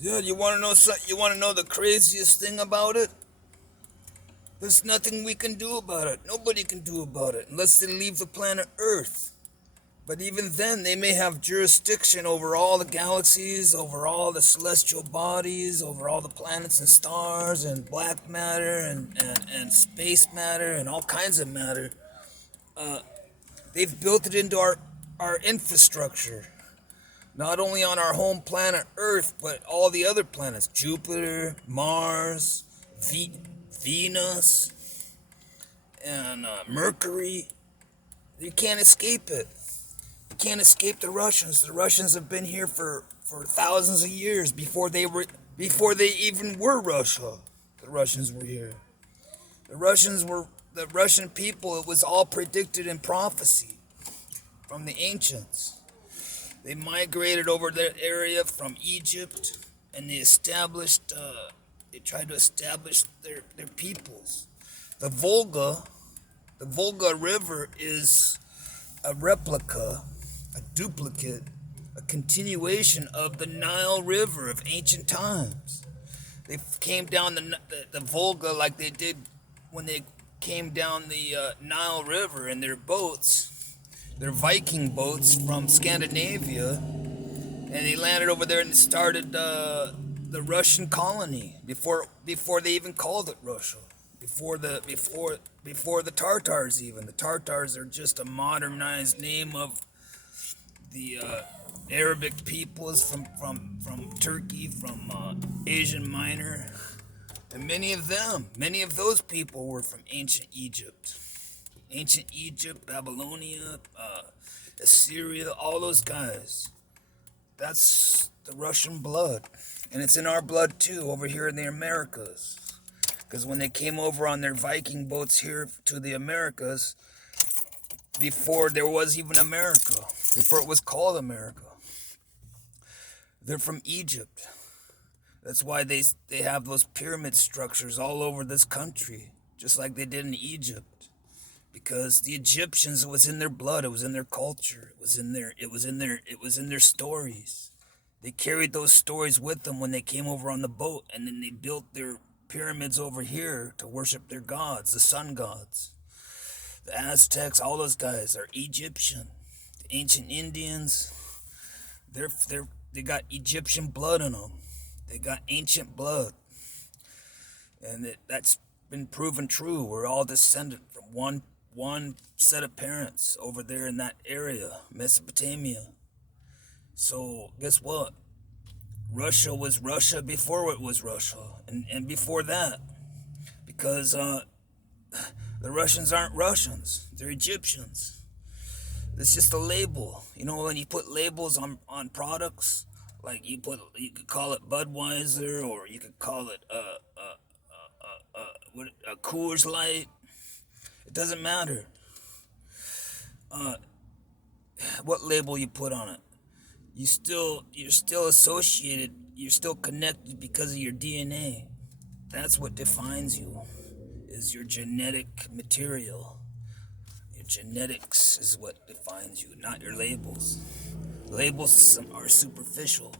Yeah, you want to know something? You want to know the craziest thing about it? There's nothing we can do about it. Nobody can do about it unless they leave the planet Earth. But even then, they may have jurisdiction over all the galaxies, over all the celestial bodies, over all the planets and stars, and black matter, and space matter, and all kinds of matter. They've built it into our infrastructure. Not only on our home planet Earth, but all the other planets. Jupiter, Mars, Venus, and Mercury. You can't escape it. You can't escape the Russians. The Russians have been here for thousands of years before they even were Russia. The Russians were here. The Russian people. It was all predicted in prophecy from the ancients. They migrated over that area from Egypt, and they tried to establish their peoples. The Volga River is a replica, a duplicate, a continuation of the Nile River of ancient times. They came down the Volga like they did when they came down the Nile River in their boats, their Viking boats from Scandinavia, and they landed over there and started the Russian colony before they even called it Russia. Before the Tartars even. The Tartars are just a modernized name of the Arabic peoples from Turkey, from Asian Minor, and many of those people were from ancient Egypt. Ancient Egypt, Babylonia, Assyria, all those guys. That's the Russian blood. And it's in our blood too, over here in the Americas. Because when they came over on their Viking boats here to the Americas, before there was even America, before it was called America, they're from Egypt. That's why they have those pyramid structures all over this country, just like they did in Egypt. Because the Egyptians, it was in their blood, it was in their culture, it was in their stories. They carried those stories with them when they came over on the boat, and then they built their pyramids over here to worship their gods, the sun gods. The Aztecs, all those guys are Egyptian. The ancient Indians, they got Egyptian blood in them. They got ancient blood, and that's been proven true. We're all descended from one set of parents over there in that area, Mesopotamia. So guess what? Russia was Russia before it was Russia, and before that, because the Russians aren't Russians, they're Egyptians. It's just a label. You know, when you put labels on products, like you could call it Budweiser, or you could call it a Coors Light. It doesn't matter what label you put on it. You're still associated. You're still connected because of your DNA. That's what defines you, is your genetic material. Your genetics is what defines you, not your labels. Labels are superficial.